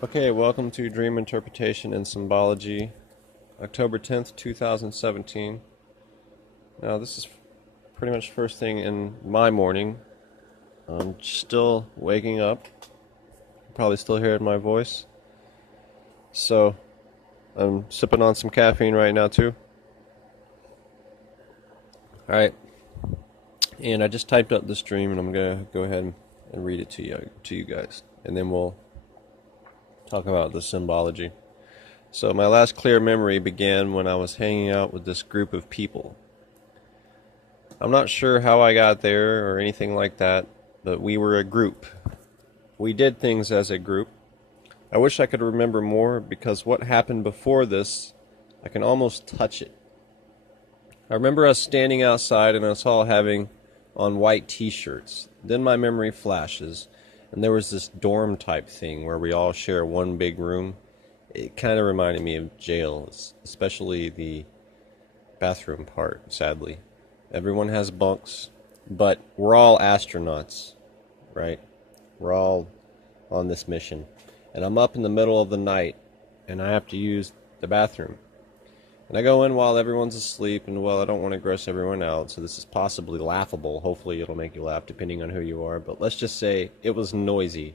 Okay, welcome to Dream Interpretation and Symbology, October 10th, 2017. Now, this is pretty much first thing in my morning. I'm still waking up. Probably still hearing my voice. So, I'm sipping on some caffeine right now, too. Alright, and I just typed up this dream, and I'm going to go ahead and read it to you guys. And then we'll talk about the symbology. So my last clear memory began when I was hanging out with this group of people. I'm not sure how I got there or anything like that, but we were a group. We did things as a group. I wish I could remember more because what happened before this, I can almost touch it. I remember us standing outside and us all having on white t-shirts. Then my memory flashes, and there was this dorm type thing where we all share one big room. It kind of reminded me of jail, especially the bathroom part, sadly. Everyone has bunks, but we're all astronauts, right? We're all on this mission. And I'm up in the middle of the night, and I have to use the bathroom. And I go in while everyone's asleep, and well, I don't want to gross everyone out, so this is possibly laughable. Hopefully it'll make you laugh depending on who you are, but let's just say it was noisy.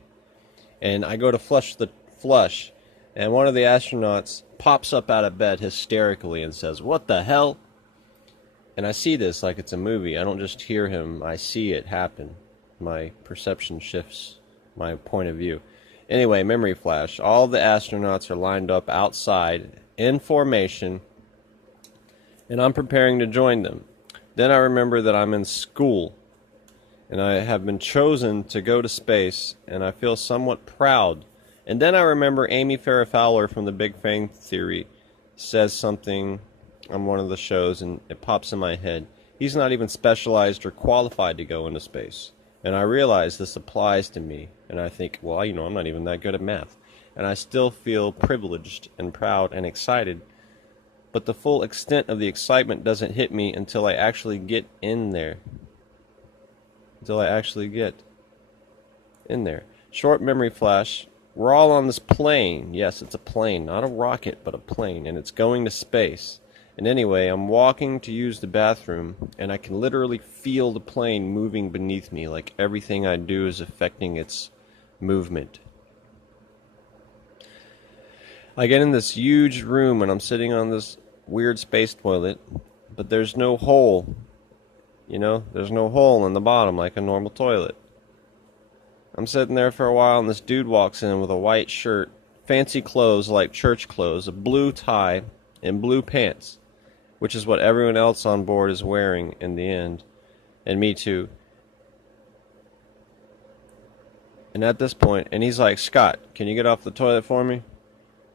And I go to flush, and one of the astronauts pops up out of bed hysterically and says, "What the hell?" And I see this like it's a movie. I don't just hear him, I see it happen. My perception shifts my point of view. Anyway, memory flash. All the astronauts are lined up outside in formation, and I'm preparing to join them. Then I remember that I'm in school, and I have been chosen to go to space, and I feel somewhat proud. And then I remember Amy Farrah Fowler from The Big Bang Theory says something on one of the shows, and it pops in my head. He's not even specialized or qualified to go into space. And I realize this applies to me, and I think, well, I'm not even that good at math. And I still feel privileged and proud and excited, but the full extent of the excitement doesn't hit me until I actually get in there. Short memory flash. We're all on this plane. Yes, it's a plane, not a rocket, but a plane, and it's going to space. And anyway, I'm walking to use the bathroom, and I can literally feel the plane moving beneath me, like everything I do is affecting its movement. I get in this huge room, and I'm sitting on this weird space toilet, but there's no hole. There's no hole in the bottom like a normal toilet. I'm sitting there for a while, and this dude walks in with a white shirt, fancy clothes like church clothes, a blue tie, and blue pants, which is what everyone else on board is wearing in the end, and me too. And at this point, and he's like, "Scott, can you get off the toilet for me?"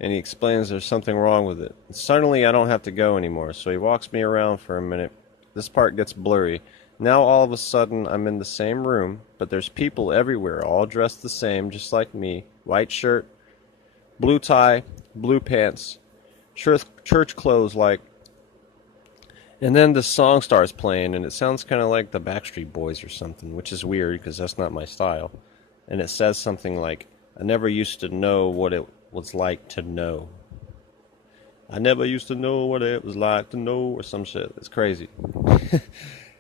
And he explains there's something wrong with it. And suddenly I don't have to go anymore, so he walks me around for a minute. This part gets blurry. Now all of a sudden I'm in the same room, but there's people everywhere, all dressed the same, just like me. White shirt, blue tie, blue pants, church clothes like. And then the song starts playing, and it sounds kind of like the Backstreet Boys or something, which is weird because that's not my style. And it says something like, "I never used to know what it was like to know. I never used to know what it was like to know," or some shit. It's crazy.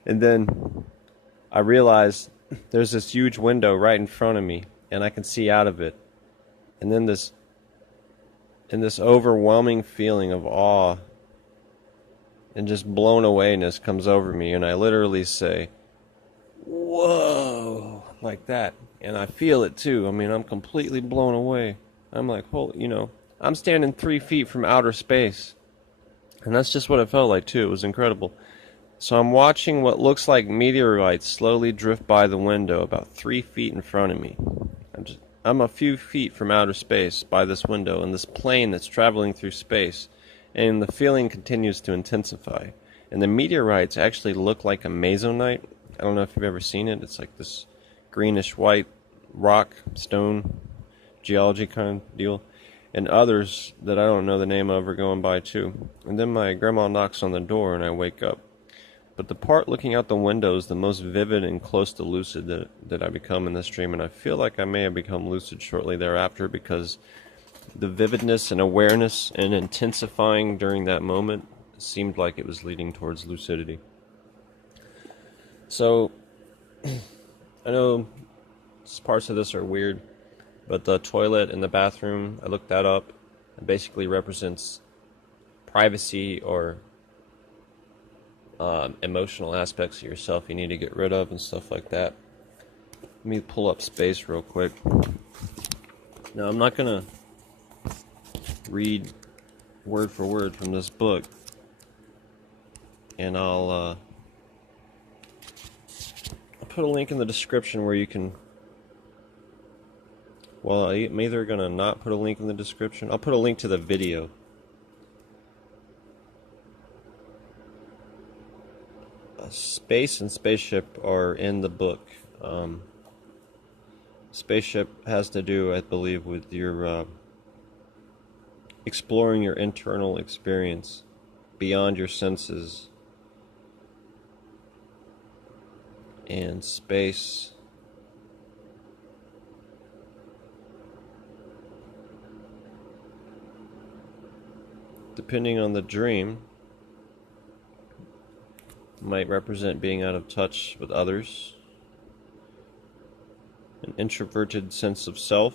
And then I realize there's this huge window right in front of me, and I can see out of it. And then this overwhelming feeling of awe and just blown awayness comes over me, and I literally say, "Whoa," like that. And I feel it too. I'm completely blown away. I'm like, I'm standing 3 feet from outer space. And that's just what it felt like too. It was incredible. So I'm watching what looks like meteorites slowly drift by the window about 3 feet in front of me. I'm a few feet from outer space by this window and this plane that's traveling through space, and the feeling continues to intensify. And the meteorites actually look like a mesonite. I don't know if you've ever seen it. It's like this greenish white rock, stone, geology kind of deal. And others that I don't know the name of are going by too. And then my grandma knocks on the door and I wake up. But the part looking out the window is the most vivid and close to lucid that I become in this dream, and I feel like I may have become lucid shortly thereafter because the vividness and awareness and intensifying during that moment seemed like it was leading towards lucidity. So, I know parts of this are weird, but the toilet in the bathroom, I looked that up. It basically represents privacy or emotional aspects of yourself you need to get rid of and stuff like that. Let me pull up Space real quick. Now, I'm not going to read word for word from this book, and I'll put a link in the description where you can... Well, I'm either going to not put a link in the description. I'll put a link to the video. Space and Spaceship are in the book. Spaceship has to do, I believe, with your exploring your internal experience beyond your senses. And space depending on the dream, might represent being out of touch with others, an introverted sense of self,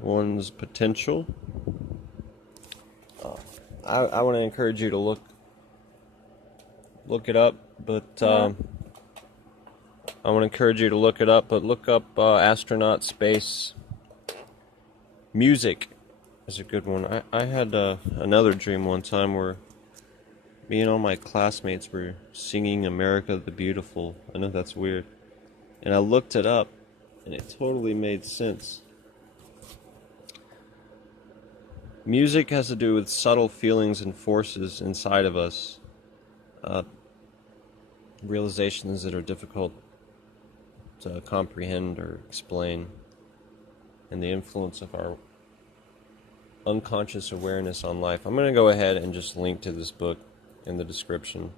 one's potential. I want to encourage you to look it up, but look up Astronaut, Space. Music is a good one. I had another dream one time where me and all my classmates were singing America the Beautiful. I know that's weird. And I looked it up, and it totally made sense. Music has to do with subtle feelings and forces inside of us. Realizations that are difficult to comprehend or explain. And the influence of our unconscious awareness on life. I'm going to go ahead and just link to this book in the description,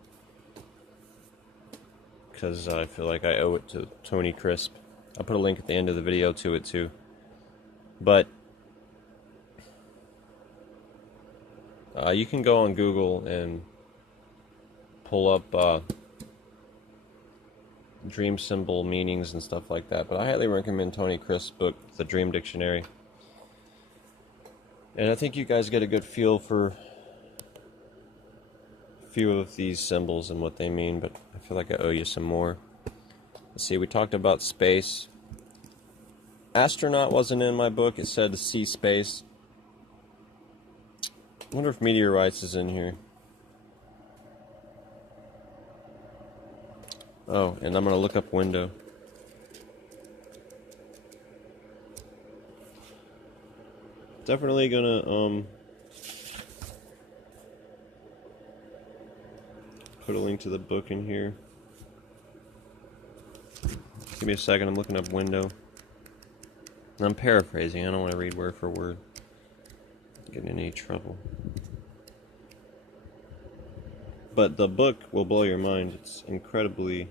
because I feel like I owe it to Tony Crisp. I'll put a link at the end of the video to it too. But you can go on Google and pull up dream symbol meanings and stuff like that. But I highly recommend Tony Crisp's book, The Dream Dictionary. And I think you guys get a good feel for a few of these symbols and what they mean, but I feel like I owe you some more. Let's see, we talked about space. Astronaut wasn't in my book. It said to see space. I wonder if Meteorites is in here. Oh, and I'm going to look up window. Definitely gonna put a link to the book in here. Give me a second, I'm looking up window. I'm paraphrasing, I don't want to read word for word. Get in any trouble. But the book will blow your mind. It's incredibly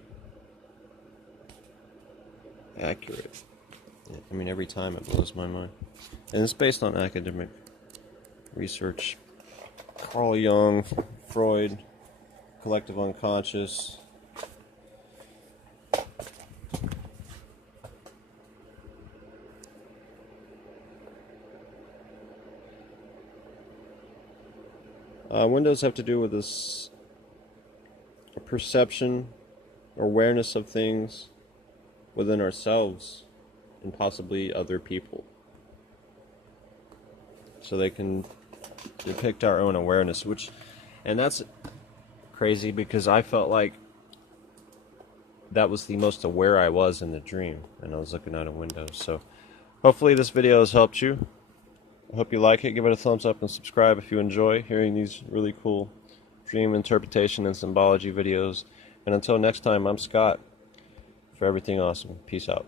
accurate. I mean, every time it blows my mind. And it's based on academic research. Carl Jung, Freud, collective unconscious. Windows have to do with this perception, awareness of things within ourselves and possibly other people. So they can depict our own awareness, and that's crazy because I felt like that was the most aware I was in the dream, and I was looking out a window. So hopefully this video has helped you. I hope you like it. Give it a thumbs up and subscribe if you enjoy hearing these really cool dream interpretation and symbology videos. And until next time, I'm Scott for Everything Awesome. Peace out.